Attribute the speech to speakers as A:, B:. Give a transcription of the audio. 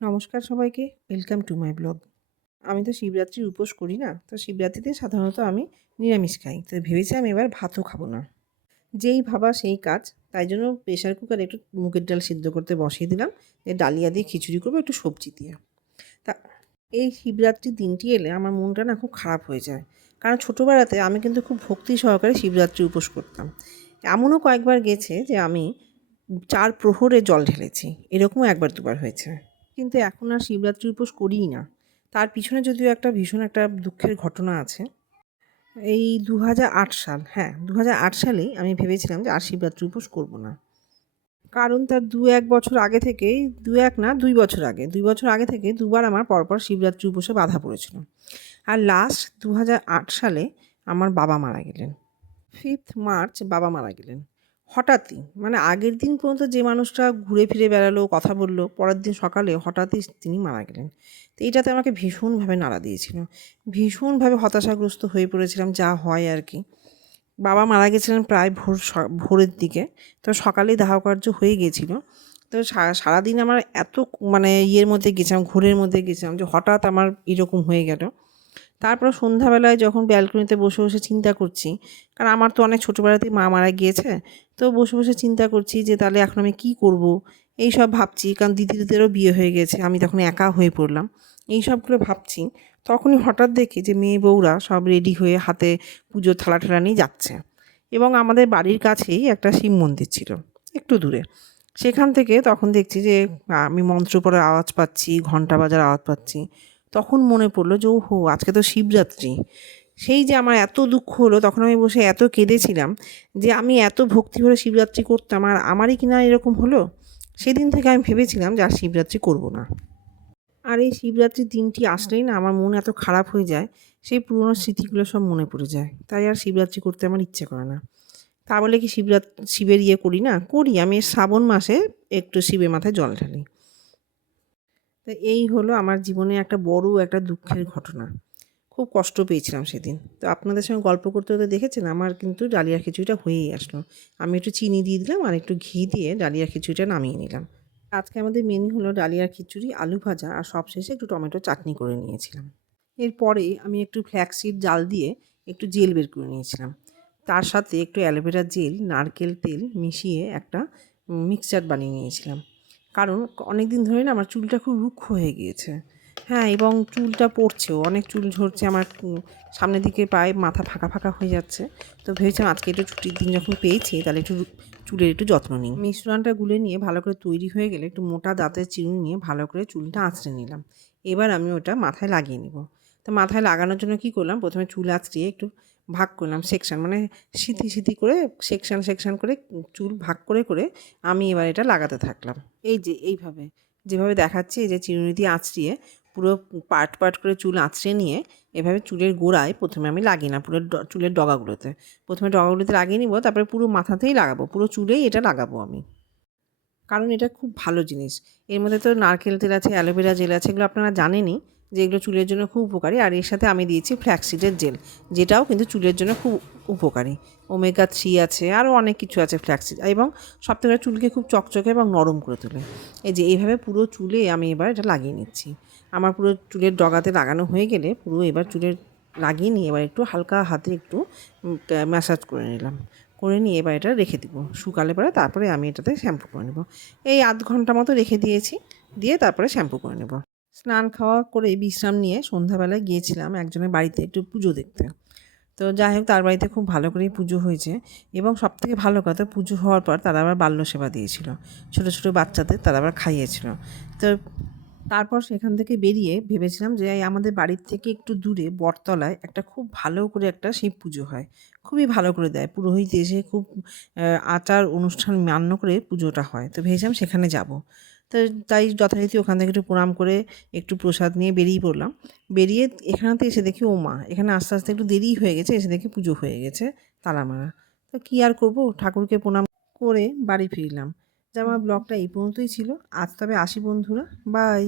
A: নমস্কার সবাইকে welcome to my blog আমি তো শিবরাত্রির উপোস করি না, তো শিবরাত্রিতে সাধারণত আমি নিরামিষ খাই, তো ভেবেছি আমি এবার ভাতও খাব না। যেই ভাবা সেই কাজ, তাই জন্য প্রেশার কুকারে একটু মুগের ডাল সিদ্ধ করতে বসিয়ে দিলাম ডালিয়া দিয়ে খিচুড়ি করব, একটু সবজি দিয়ে। তা, এই শিবরাত্রির দিনটি এলে আমার মনটা না খুব খারাপ হয়ে যায়, কারণ ছোটোবেলাতে আমি কিন্তু খুব ভক্তি সহকারে শিবরাত্রি উপোস করতাম। এমনও কয়েকবার গেছে যে আমি চার প্রহরে জল ঢেলেছি, এরকমও একবার দুবার হয়েছে। কিন্তু এখন আর শিবরাত্রি উপোস করিই না। তার পিছনে যদিও একটা ভীষণ একটা দুঃখের ঘটনা আছে। এই দু হাজার আট সাল হ্যাঁ দু হাজার আট সালেই আমি ভেবেছিলাম যে আর শিবরাত্রি উপোস করব না। কারণ তার দু এক বছর আগে থেকেই, দু এক না, দুই বছর আগে, দুই বছর আগে থেকে দুবার আমার পরপর শিবরাত্রি উপোসে বাধা পড়েছিল। আর লাস্ট দু হাজার আট সালে আমার বাবা মারা গেলেন। ফিফথ মার্চ বাবা মারা গেলেন। হঠাৎই মানে আগের দিন পর্যন্ত যে মানুষটা ঘুরে ফিরে বেড়ালো, কথা বলল, পরের দিন সকালে হঠাৎই তিনি মারা গেলেন। তো এইটাতে আমাকে ভীষণভাবে নাড়া দিয়েছিল। ভীষণভাবে হতাশাগ্রস্ত হয়ে পড়েছিলাম যা হয় আর কি। বাবা মারা গেছিলেন প্রায় ভোর ভোরের দিকে। তো সকালেই দাহ কার্য হয়ে গিয়েছিল। তো সারাদিন আমার এত মানে ইয়ের মধ্যে গেছিলাম, ঘোরের মধ্যে গেছিলাম যে হঠাৎ আমার এরকম হয়ে গেল। তারপর সন্ধ্যাবেলায় যখন ব্যালকনিতে বসে বসে চিন্তা করছি, কারণ আমার তো অনেক ছোটোবেলাতেই মা মারা গিয়েছে, তো বসে বসে চিন্তা করছি যে তাহলে এখন আমি কী করব? এই সব ভাবছি, কারণ দিদিদেরও বিয়ে হয়ে গেছে, আমি তখন একা হয়ে পড়লাম। এই সবগুলো ভাবছি, তখনই হঠাৎ দেখি যে মেয়ে বউরা সব রেডি হয়ে হাতে পুজোর থালা ঠালা নিয়ে যাচ্ছে এবং আমাদের বাড়ির কাছেই একটা শিব মন্দির ছিল, একটু দূরে। সেখান থেকে তখন দেখছি যে আমি মন্ত্র পড়ার আওয়াজ পাচ্ছি ঘণ্টা বাজার আওয়াজ পাচ্ছি। তখন মনে পড়ল যে, ওহো, আজকে তো শিবরাত্রি। সেই যে আমার এত দুঃখ হলো, তখন আমি বসে এত কেঁদেছিলাম যে, আমি এত ভক্তি ভরে শিবরাত্রি করতাম, আর আমারই কিনা এরকম হলো? সেদিন থেকে আমি ভেবেছিলাম যে, আর শিবরাত্রি করব না। আর এই শিবরাত্রির দিনটি আসলেই না আমার মন এত খারাপ হয়ে যায়, সেই পুরনো স্মৃতিগুলো সব মনে পড়ে যায়। তাই আর শিবরাত্রি করতে আমার ইচ্ছে করে না। তা বলে কি শিবরাত্রি শিবের ইয়ে করি না? করি, আমি শ্রাবণ মাসে একটু শিবের মাথায় জল ঢালি। তো এই হলো আমার জীবনে একটা বড় একটা দুঃখের ঘটনা। খুব কষ্ট পেয়েছিলাম সেদিন। তো আপনাদের সঙ্গে গল্প করতে করতে দেখেছেন, আমার কিন্তু ডালিয়া খিচুড়িটা হয়েই আসলো। আমি একটু চিনি দিয়ে দিলাম আর একটু ঘি দিয়ে ডালিয়া খিচুড়িটা নামিয়ে নিলাম। আজকে আমাদের মেনু হলো ডালিয়ার খিচুড়ি, আলু ভাজা আর সবশেষে একটু টমেটো চাটনি করে নিয়েছিলাম। এরপরে আমি একটু ফ্ল্যাক্সিড জাল দিয়ে একটু জেল বের করে নিয়েছিলাম। তার সাথে একটু অ্যালোভেরা জেল, নারকেল তেল মিশিয়ে একটা মিক্সচার বানিয়ে নিয়েছিলাম। কারণ অনেক দিন ধরে না আমার চুলটা খুব রুক্ষ হয়ে গিয়েছে। হ্যাঁ এবং চুলটা পড়ছেও অনেক চুল ঝরছে, আমার সামনের দিকে প্রায় মাথা ফাঁকা ফাঁকা হয়ে যাচ্ছে। তো ভেবেছিলাম আজকে একটু ছুটির দিন যখন পেয়েছি, তাহলে একটু চুলের একটু যত্ন নিই। মিশ্রণটা গুলে নিয়ে ভালো করে তৈরি হয়ে গেলে একটু মোটা দাঁতের চিরুনি নিয়ে ভালো করে চুলটা আঁচড়ে নিলাম। এবার আমি ওটা মাথায় লাগিয়ে নেব। তো মাথায় লাগানোর জন্য কি করলাম? প্রথমে চুল আঁচড়িয়ে একটু ভাগ করলাম সেকশান মানে সিঁথি সিথি করে সেকশান সেকশান করে চুল ভাগ করে করে আমি এবার এটা লাগাতে থাকলাম। এই যে এইভাবে, যেভাবে দেখাচ্ছি, এই যে চিরুনি দিয়ে আঁচড়িয়ে পুরো পার্ট পার্ট করে চুল আঁচড়ে নিয়ে এভাবে চুলের গোড়ায় প্রথমে আমি লাগিয়ে না পুরো চুলের ডগাগুলোতে। প্রথমে ডগাগুলোতে লাগিয়ে নিব, তারপরে পুরো মাথাতেই লাগাবো, পুরো চুলেই এটা লাগাবো আমি। কারণ এটা খুব ভালো জিনিস। এর মধ্যে তো নারকেল তেল আছে, অ্যালোভেরা জেল আছে, এগুলো আপনারা জানেনই। যে এগুলো চুলের জন্য খুব উপকারী। আর এর সাথে আমি দিয়েছি ফ্ল্যাক্সিডের জেল যেটাও কিন্তু চুলের জন্য খুব উপকারী। ওমেগা থ্রি আছে, আরও অনেক কিছু আছে ফ্ল্যাক্সিড এবং সবথেকে চুলকে খুব চকচকে এবং নরম করে তোলে। এই যে এইভাবে পুরো চুলে আমি এবার এটা লাগিয়ে নিচ্ছি। আমার পুরো চুলের ডগাতে লাগানো হয়ে গেলে পুরো এবার চুলের লাগিয়ে নিয়ে এবার একটু হালকা হাতে একটু ম্যাসাজ করে নিলাম। করে নিয়ে এবার এটা রেখে দিব। শুকালে পরে তারপরে আমি এটাতে শ্যাম্পু করে নেব। এই আধ ঘণ্টা মতো রেখে দিয়েছি, দিয়ে তারপরে শ্যাম্পু করে নেব। স্নান খাওয়া করে বিশ্রাম নিয়ে সন্ধ্যাবেলায় গিয়েছিলাম একজনের বাড়িতে একটু পুজো দেখতে। তো যাই হোক, তার বাড়িতে খুব ভালো করেই পুজো হয়েছে এবং সব থেকে ভালো কথা, পুজো হওয়ার পর তারা আবার বাল্য সেবা দিয়েছিল। ছোটো ছোটো বাচ্চাদের তারা আবার খাইয়েছিল। তো তারপর সেখান থেকে বেরিয়ে ভেবেছিলাম যে আমাদের বাড়ির থেকে একটু দূরে, বটতলায় একটা খুব ভালো করে একটা শিব পুজো হয়। খুবই ভালো করে দেয়। পুরোহিত এসে খুব আচার অনুষ্ঠান মান্য করে পুজোটা হয়। তো ভেবেছিলাম সেখানে যাব। তো তাই যথারীতি ওখান থেকে একটু প্রণাম করে একটু প্রসাদ নিয়ে বেরিয়ে পড়লাম। বেরিয়ে এখানেতে এসে দেখি, ও মা, এখানে আস্তে আস্তে একটু দেরি হয়ে গেছে, এসে দেখি পুজো হয়ে গেছে, তালামারা। তো কী আর করব? ঠাকুরকে প্রণাম করে বাড়ি ফিরলাম। যে আমার ব্লগটা এই পর্যন্তই ছিল। আজ তবে আসি বন্ধুরা। বাই।